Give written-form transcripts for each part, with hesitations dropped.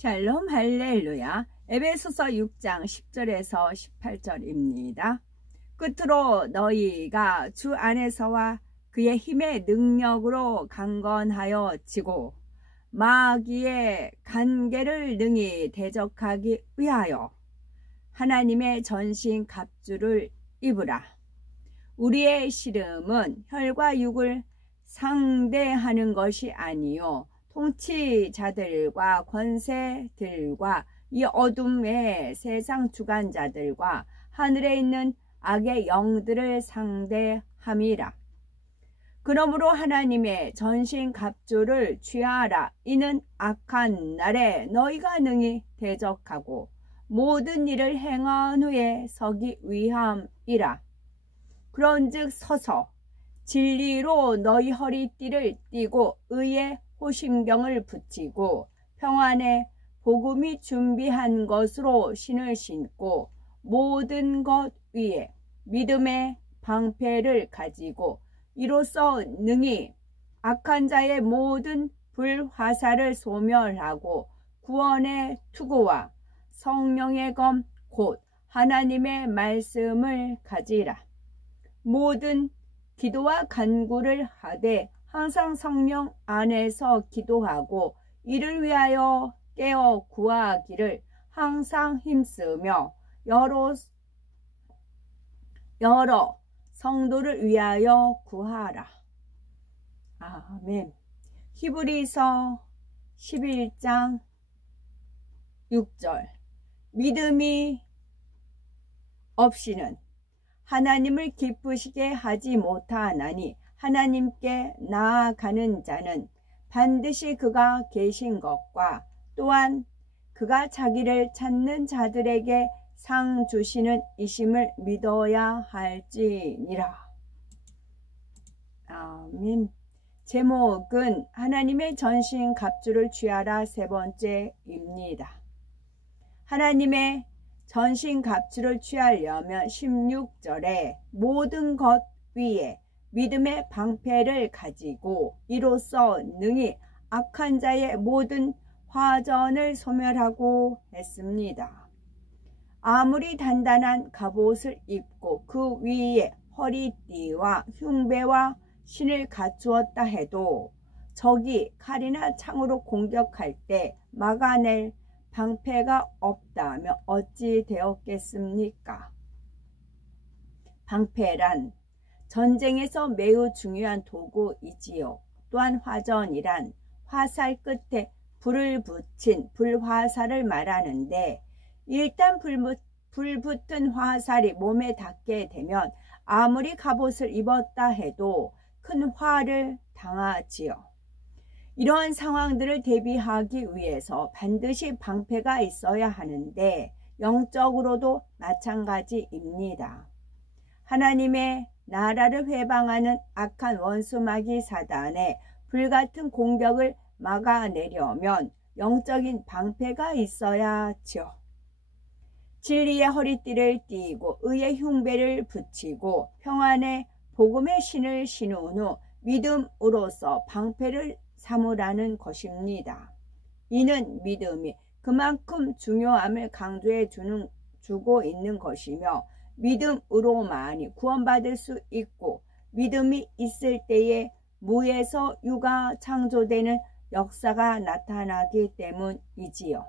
샬롬 할렐루야. 에베소서 6장 10절에서 18절입니다. 끝으로 너희가 주 안에서와 그의 힘의 능력으로 강건하여 지고 마귀의 간계를 능히 대적하기 위하여 하나님의 전신 갑주를 입으라. 우리의 씨름은 혈과 육을 상대하는 것이 아니요 통치자들과 권세들과 이 어둠의 세상 주관자들과 하늘에 있는 악의 영들을 상대함이라. 그러므로 하나님의 전신 갑주를 취하라. 이는 악한 날에 너희가 능히 대적하고 모든 일을 행한 후에 서기 위함이라. 그런즉 서서 진리로 너희 허리띠를 띠고 의의 호심경을 붙이고 평안의 복음이 준비한 것으로 신을 신고 모든 것 위에 믿음의 방패를 가지고 이로써 능히 악한 자의 모든 불화살을 소멸하고 구원의 투구와 성령의 검 곧 하나님의 말씀을 가지라. 모든 기도와 간구를 하되 항상 성령 안에서 기도하고 이를 위하여 깨어 구하기를 항상 힘쓰며 여러 성도를 위하여 구하라. 아멘. 히브리서 11장 6절. 믿음이 없이는 하나님을 기쁘시게 하지 못하나니 하나님께 나아가는 자는 반드시 그가 계신 것과 또한 그가 자기를 찾는 자들에게 상 주시는 이심을 믿어야 할지니라. 아멘. 제목은 하나님의 전신 갑주를 취하라 세 번째입니다. 하나님의 전신 갑주를 취하려면 16절에 모든 것 위에 믿음의 방패를 가지고 이로써 능히 악한 자의 모든 화전을 소멸하고 했습니다. 아무리 단단한 갑옷을 입고 그 위에 허리띠와 흉배와 신을 갖추었다 해도 적이 칼이나 창으로 공격할 때 막아낼 방패가 없다면 어찌 되었겠습니까? 방패란 전쟁에서 매우 중요한 도구이지요. 또한 화전이란 화살 끝에 불을 붙인 불화살을 말하는데 일단 불 붙은 화살이 몸에 닿게 되면 아무리 갑옷을 입었다 해도 큰 화를 당하지요. 이러한 상황들을 대비하기 위해서 반드시 방패가 있어야 하는데 영적으로도 마찬가지입니다. 하나님의 나라를 회방하는 악한 원수 마귀 사단의 불같은 공격을 막아내려면 영적인 방패가 있어야죠. 진리의 허리띠를 띠고 의의 흉배를 붙이고 평안의 복음의 신을 신은 후 믿음으로써 방패를 삼으라는 것입니다. 이는 믿음이 그만큼 중요함을 강조해 주고 있는 것이며 믿음으로만이 구원받을 수 있고 믿음이 있을 때에 무에서 유가 창조되는 역사가 나타나기 때문이지요.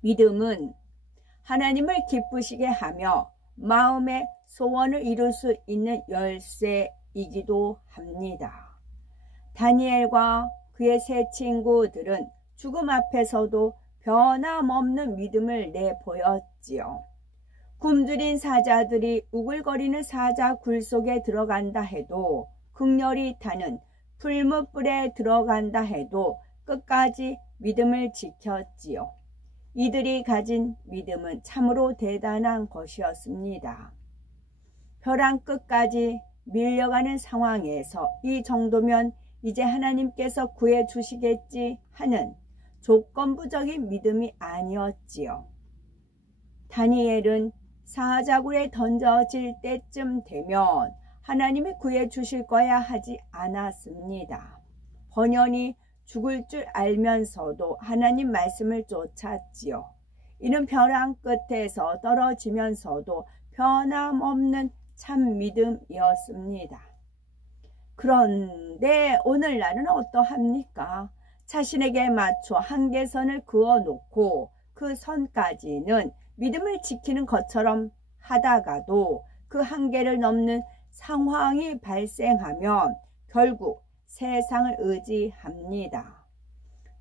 믿음은 하나님을 기쁘시게 하며 마음의 소원을 이룰 수 있는 열쇠이기도 합니다. 다니엘과 그의 세 친구들은 죽음 앞에서도 변함없는 믿음을 내보였지요. 굶주린 사자들이 우글거리는 사자 굴 속에 들어간다 해도 극렬히 타는 풀무불에 들어간다 해도 끝까지 믿음을 지켰지요. 이들이 가진 믿음은 참으로 대단한 것이었습니다. 벼랑 끝까지 밀려가는 상황에서 이 정도면 이제 하나님께서 구해 주시겠지 하는 조건부적인 믿음이 아니었지요. 다니엘은 사자굴에 던져질 때쯤 되면 하나님이 구해 주실 거야 하지 않았습니다. 번연히 죽을 줄 알면서도 하나님 말씀을 쫓았지요. 이는 벼랑 끝에서 떨어지면서도 변함없는 참 믿음이었습니다. 그런데 오늘날은 어떠합니까? 자신에게 맞춰 한계선을 그어놓고 그 선까지는 믿음을 지키는 것처럼 하다가도 그 한계를 넘는 상황이 발생하면 결국 세상을 의지합니다.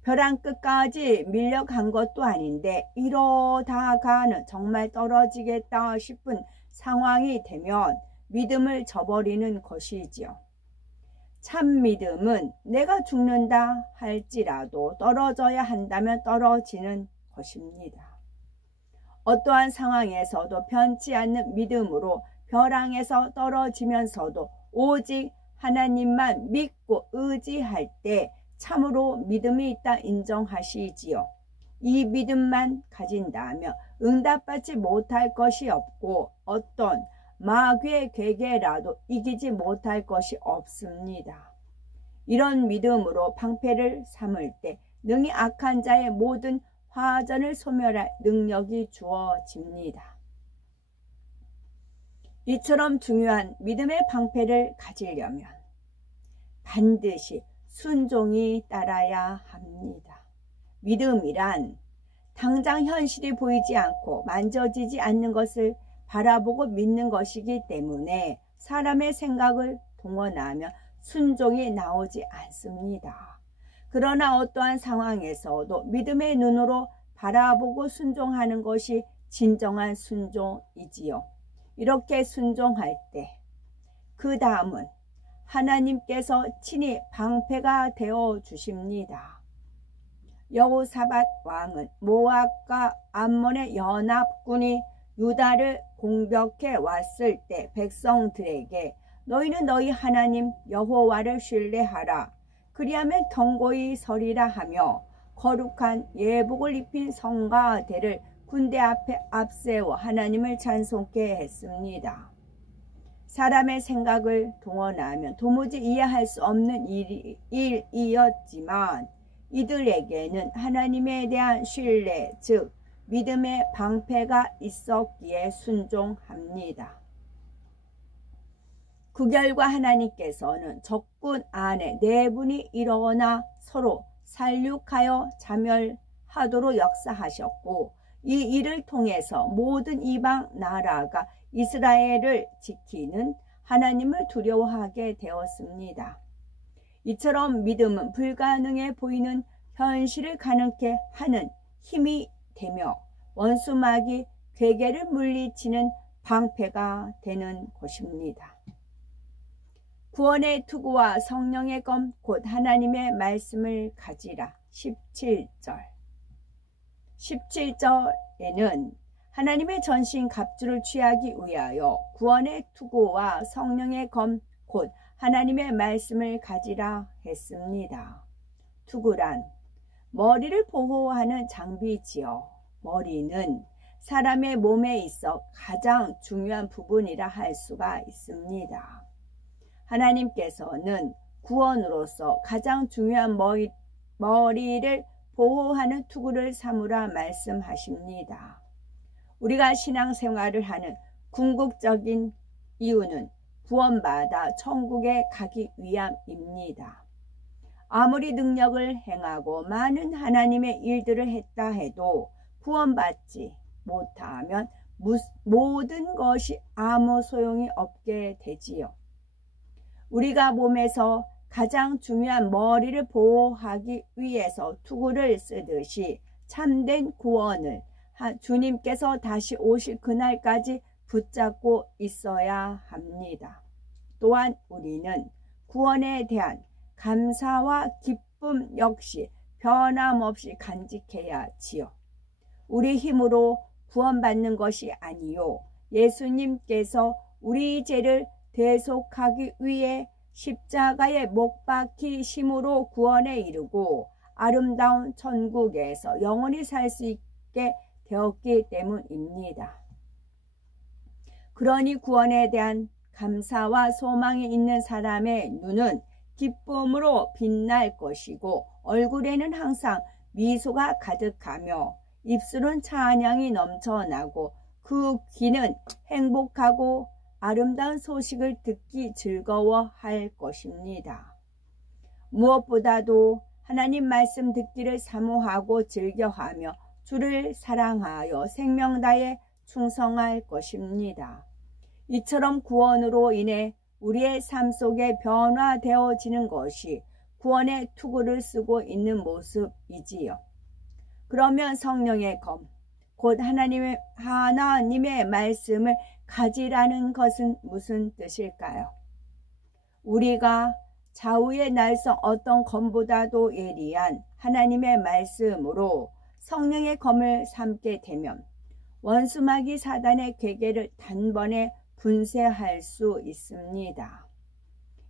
벼랑 끝까지 밀려간 것도 아닌데 이러다가는 정말 떨어지겠다 싶은 상황이 되면 믿음을 저버리는 것이지요. 참 믿음은 내가 죽는다 할지라도 떨어져야 한다면 떨어지는 것입니다. 어떠한 상황에서도 변치 않는 믿음으로 벼랑에서 떨어지면서도 오직 하나님만 믿고 의지할 때 참으로 믿음이 있다 인정하시지요. 이 믿음만 가진다면 응답받지 못할 것이 없고 어떤 마귀의 괴계라도 이기지 못할 것이 없습니다. 이런 믿음으로 방패를 삼을 때 능히 악한 자의 모든 화전을 소멸할 능력이 주어집니다. 이처럼 중요한 믿음의 방패를 가지려면 반드시 순종이 따라야 합니다. 믿음이란 당장 현실이 보이지 않고 만져지지 않는 것을 바라보고 믿는 것이기 때문에 사람의 생각을 동원하며 순종이 나오지 않습니다. 그러나 어떠한 상황에서도 믿음의 눈으로 바라보고 순종하는 것이 진정한 순종이지요. 이렇게 순종할 때 그 다음은 하나님께서 친히 방패가 되어 주십니다. 여호사밧 왕은 모압과 암몬의 연합군이 유다를 공격해 왔을 때 백성들에게 너희는 너희 하나님 여호와를 신뢰하라. 그리하면 경고히 서리라 하며 거룩한 예복을 입힌 성가대를 군대 앞에 앞세워 하나님을 찬송케 했습니다. 사람의 생각을 동원하면 도무지 이해할 수 없는 일이었지만 이들에게는 하나님에 대한 신뢰, 즉 믿음의 방패가 있었기에 순종합니다. 그 결과 하나님께서는 적군 안에 내분이 일어나 서로 살육하여 자멸하도록 역사하셨고 이 일을 통해서 모든 이방 나라가 이스라엘을 지키는 하나님을 두려워하게 되었습니다. 이처럼 믿음은 불가능해 보이는 현실을 가능케 하는 힘이 되며 원수마귀 괴계를 물리치는 방패가 되는 것입니다. 구원의 투구와 성령의 검 곧 하나님의 말씀을 가지라. 17절에는 하나님의 전신 갑주를 취하기 위하여 구원의 투구와 성령의 검 곧 하나님의 말씀을 가지라 했습니다. 투구란 머리를 보호하는 장비지요. 머리는 사람의 몸에 있어 가장 중요한 부분이라 할 수가 있습니다. 하나님께서는 구원으로서 가장 중요한 머리를 보호하는 투구를 삼으라 말씀하십니다. 우리가 신앙생활을 하는 궁극적인 이유는 구원받아 천국에 가기 위함입니다. 아무리 능력을 행하고 많은 하나님의 일들을 했다 해도 구원받지 못하면 모든 것이 아무 소용이 없게 되지요. 우리가 몸에서 가장 중요한 머리를 보호하기 위해서 투구를 쓰듯이 참된 구원을 주님께서 다시 오실 그날까지 붙잡고 있어야 합니다. 또한 우리는 구원에 대한 감사와 기쁨 역시 변함없이 간직해야 지요. 우리 힘으로 구원받는 것이 아니요 예수님께서 우리 죄를 대속하기 위해 십자가에 못 박히심으로 구원에 이르고 아름다운 천국에서 영원히 살 수 있게 되었기 때문입니다. 그러니 구원에 대한 감사와 소망이 있는 사람의 눈은 기쁨으로 빛날 것이고 얼굴에는 항상 미소가 가득하며 입술은 찬양이 넘쳐나고 그 귀는 행복하고 아름다운 소식을 듣기 즐거워할 것입니다. 무엇보다도 하나님 말씀 듣기를 사모하고 즐겨하며 주를 사랑하여 생명 다해 충성할 것입니다. 이처럼 구원으로 인해 우리의 삶 속에 변화되어지는 것이 구원의 투구를 쓰고 있는 모습이지요. 그러면 성령의 검, 곧 하나님의 말씀을 가지라는 것은 무슨 뜻일까요? 우리가 좌우의 날성 어떤 검보다도 예리한 하나님의 말씀으로 성령의 검을 삼게 되면 원수마귀 사단의 괴계를 단번에 분쇄할 수 있습니다.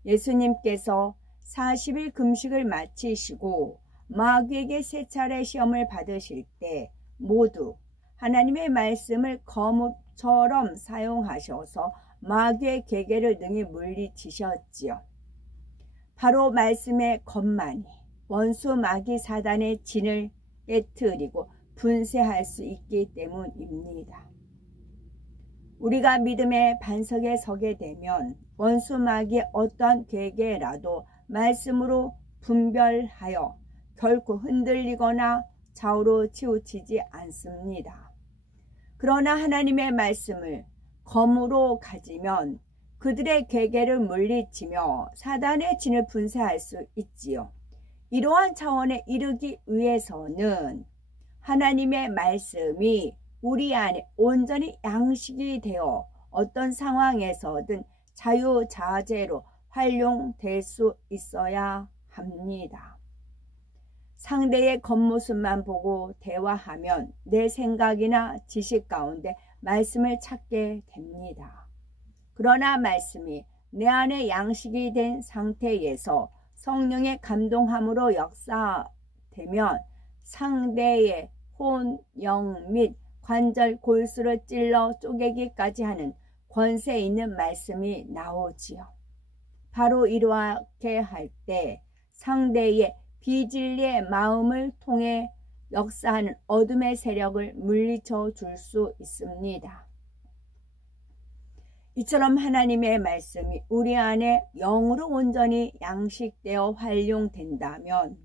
예수님께서 40일 금식을 마치시고 마귀에게 세 차례 시험을 받으실 때 모두 하나님의 말씀을 검처럼 사용하셔서 마귀의 괴계를 능히 물리치셨지요. 바로 말씀의 검만이 원수 마귀 사단의 진을 깨트리고 분쇄할 수 있기 때문입니다. 우리가 믿음의 반석에 서게 되면 원수 마귀의 어떠한 괴계라도 말씀으로 분별하여 결코 흔들리거나 좌우로 치우치지 않습니다. 그러나 하나님의 말씀을 검으로 가지면 그들의 괴계를 물리치며 사단의 진을 분쇄할 수 있지요. 이러한 차원에 이르기 위해서는 하나님의 말씀이 우리 안에 온전히 양식이 되어 어떤 상황에서든 자유자재로 활용될 수 있어야 합니다. 상대의 겉모습만 보고 대화하면 내 생각이나 지식 가운데 말씀을 찾게 됩니다. 그러나 말씀이 내 안에 양식이 된 상태에서 성령의 감동함으로 역사되면 상대의 혼, 영 및 관절, 골수를 찔러 쪼개기까지 하는 권세 있는 말씀이 나오지요. 바로 이렇게 할 때 상대의 비진리의 마음을 통해 역사하는 어둠의 세력을 물리쳐 줄 수 있습니다. 이처럼 하나님의 말씀이 우리 안에 영으로 온전히 양식되어 활용된다면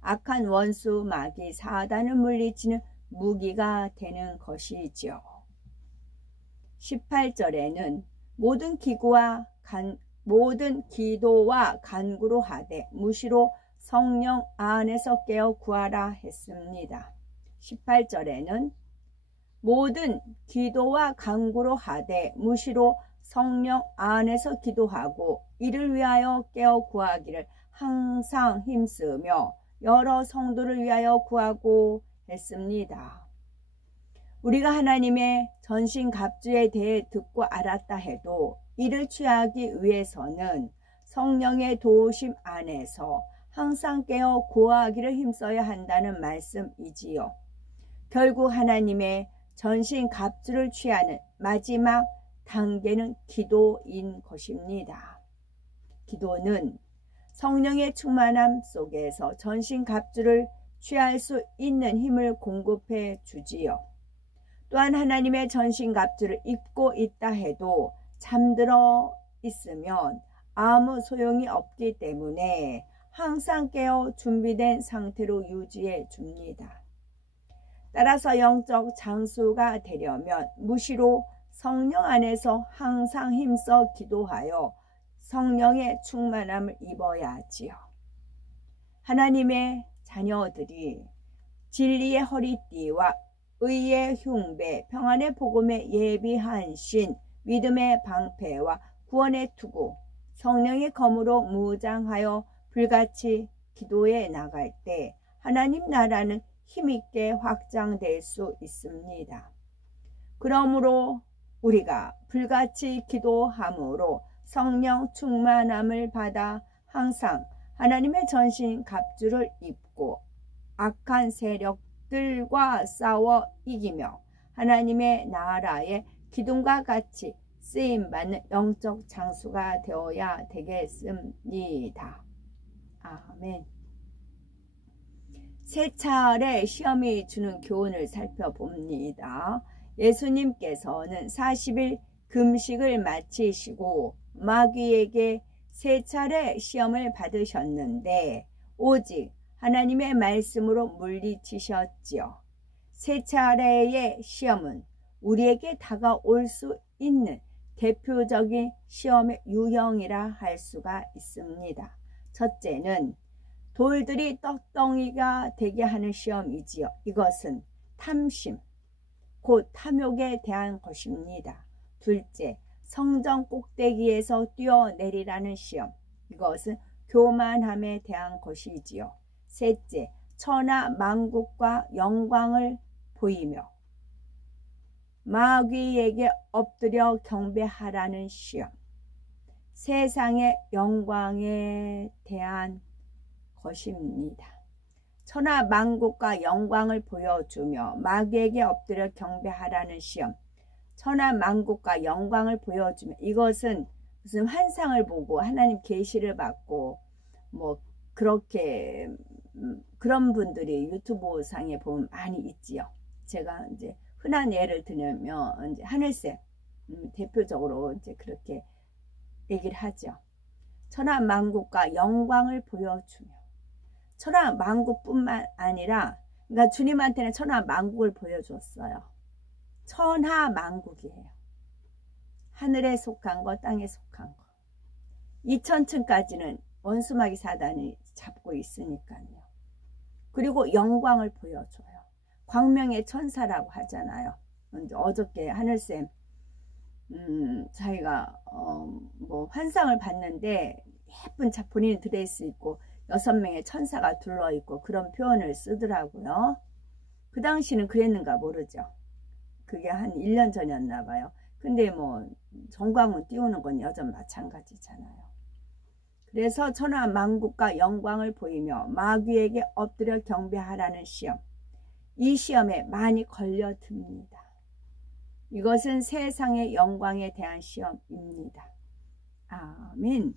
악한 원수 마귀 사단을 물리치는 무기가 되는 것이죠. 18절에는 모든 기도와 간구로 하되 무시로 성령 안에서 깨어 구하라 했습니다. 18절에는 모든 기도와 간구로 하되 무시로 성령 안에서 기도하고 이를 위하여 깨어 구하기를 항상 힘쓰며 여러 성도를 위하여 구하고 했습니다. 우리가 하나님의 전신갑주에 대해 듣고 알았다 해도 이를 취하기 위해서는 성령의 도우심 안에서 항상 깨어 구하기를 힘써야 한다는 말씀이지요. 결국 하나님의 전신갑주를 취하는 마지막 단계는 기도인 것입니다. 기도는 성령의 충만함 속에서 전신갑주를 취할 수 있는 힘을 공급해 주지요. 또한 하나님의 전신갑주를 입고 있다 해도 잠들어 있으면 아무 소용이 없기 때문에 항상 깨어 준비된 상태로 유지해 줍니다. 따라서 영적 장수가 되려면 무시로 성령 안에서 항상 힘써 기도하여 성령의 충만함을 입어야 하지요. 하나님의 자녀들이 진리의 허리띠와 의의 흉배, 평안의 복음에 예비한 신, 믿음의 방패와 구원의 투구, 성령의 검으로 무장하여 불같이 기도해 나갈 때 하나님 나라는 힘있게 확장될 수 있습니다. 그러므로 우리가 불같이 기도함으로 성령 충만함을 받아 항상 하나님의 전신 갑주를 입고 악한 세력들과 싸워 이기며 하나님의 나라의 기둥과 같이 쓰임받는 영적 장수가 되어야 되겠습니다. 아멘. 세 차례 시험이 주는 교훈을 살펴봅니다. 예수님께서는 40일 금식을 마치시고 마귀에게 세 차례 시험을 받으셨는데 오직 하나님의 말씀으로 물리치셨지요. 세 차례의 시험은 우리에게 다가올 수 있는 대표적인 시험의 유형이라 할 수가 있습니다. 첫째는 돌들이 떡덩이가 되게 하는 시험이지요. 이것은 탐심, 곧 탐욕에 대한 것입니다. 둘째, 성전 꼭대기에서 뛰어내리라는 시험. 이것은 교만함에 대한 것이지요. 셋째, 천하 만국과 영광을 보이며 마귀에게 엎드려 경배하라는 시험. 세상의 영광에 대한 것입니다. 천하 만국과 영광을 보여주며 마귀에게 엎드려 경배하라는 시험. 천하 만국과 영광을 보여주며, 이것은 무슨 환상을 보고 하나님 계시를 받고 뭐 그렇게 그런 분들이 유튜브 상에 보면 많이 있지요. 제가 이제 흔한 예를 들면 이제 하늘샘 대표적으로 이제 그렇게 얘기를 하죠. 천하 만국과 영광을 보여주며, 천하 만국뿐만 아니라, 그러니까 주님한테는 천하 만국을 보여줬어요. 천하 만국이에요. 하늘에 속한 거, 땅에 속한 거. 2000층까지는 원수마귀 사단이 잡고 있으니까요. 그리고 영광을 보여줘요. 광명의 천사라고 하잖아요. 어저께 하늘샘 자기가 뭐 환상을 봤는데 예쁜 본인이 드레스 입고 6명의 천사가 둘러있고 그런 표현을 쓰더라고요. 그 당시는 그랬는가 모르죠. 그게 한 1년 전이었나 봐요. 근데 뭐 정광훈 띄우는 건 여전 마찬가지잖아요. 그래서 천하 만국과 영광을 보이며 마귀에게 엎드려 경배하라는 시험. 이 시험에 많이 걸려듭니다. 이것은 세상의 영광에 대한 시험입니다. 아멘.